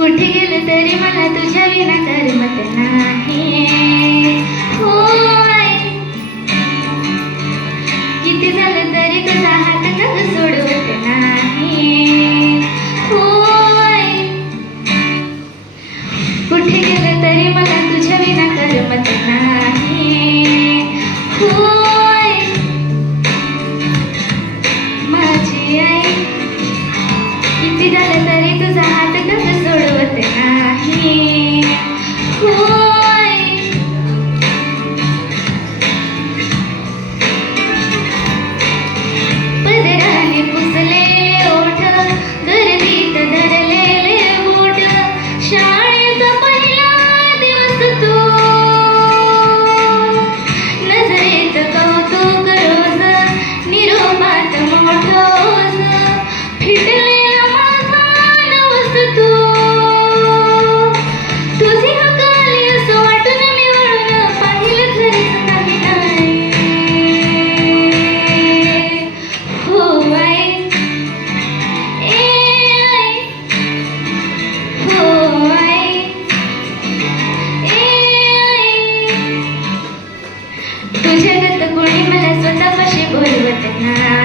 कुठे गेलं तरी मला तुझ्या विना करमत नाही. हो आई, किती झालं तरी तुझा हात कधी सोडवत नाही. हो आई, कुठे गेलं तरी मला तुझ्या विना करमत नाही. हो आई, माझी आई, किती झालं तरी तुझा हात कधी सोडवत नाही. हो आई, पदराने पुसले ओठ, गर्दीत धरलेले बोट, शाळेचा पहिला दिवस तू, नजरेत कौतुक रोज, निरोपात मोठोस, फिटलेला माझा नवस तू. तुझी हाक आली असं वाटून मी वळून पाहिलं खरंच काही नाही. हो आई, ए आई, हो आई, ए आई, तुझ्यागत कोणी मला स्वतःपाशी बोलवत नाही.